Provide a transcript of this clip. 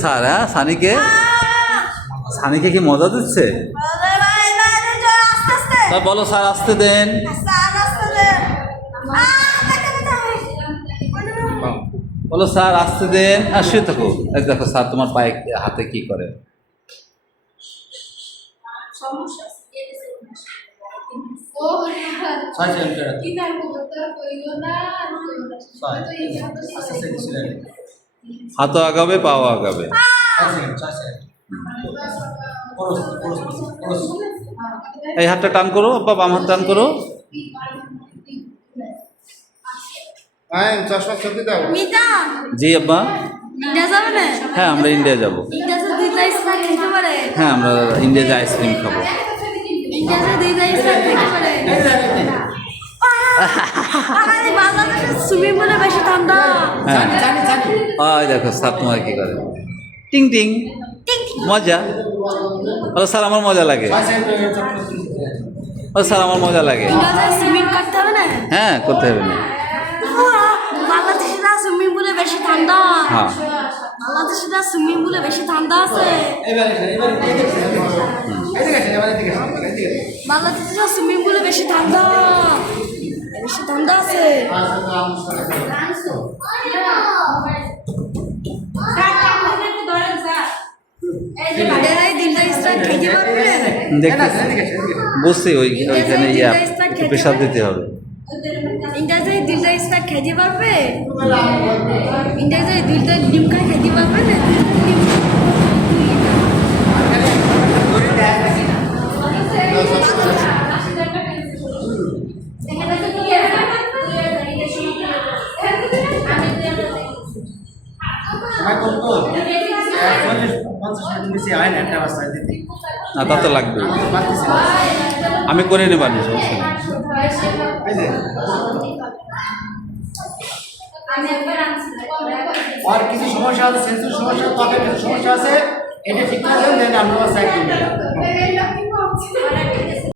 Sir, হ্যাঁ সানিকে কি মজা দিচ্ছে? বলো স্যার আসতে দেন। বলো স্যার আসতে দেন। আর শুয়ে থাকো। দেখো স্যার তোমার পায়ে হাতে কি করে। হাতও আগাবে, পাও আগাবে। এই হাতটা টান করো বা বাম হাত টান করো। জি আব্বা। হ্যাঁ আমরা ইন্ডিয়া যাবো। হ্যাঁ আমরা ইন্ডিয়াতে আইসক্রিম খাবো। সুইমিং পুলে বেশি ঠান্ডা। হ্যাঁ দেখো স্যার তোমার কি করে। টিং টিং মজা। ও স্যার আমার মজা লাগে। ও স্যার আমার মজা লাগে। সুইমিং করতে হবে না? হ্যাঁ করতে হবে না। বাংলাদেশিরা সুইমিং পুলে বেশি ঠান্ডা। হ্যাঁ বাংলাদেশিরা সুইমিং পুলে বেশি ঠান্ডা আছে। বাংলাদেশিরা সুইমিং পুলে বেশি ঠান্ডা আছে। বুঝছি ওইখানে পেশাব দিতে হবে। ইন্ডিয়াতে দিলটা স্টার্ট খেতে পারবে? ইন্ডিয়াতে দিলটা ডিমকা খেতে পারবে না? না তা তো লাগবে। আমি করে নেবানি সমস্যা নেই। আর কিছু সমস্যা আছে, সেন্সর সমস্যা, ত্বকের কিছু সমস্যা আছে, এটা ঠিক করে দেন, আমরা সাইড করব।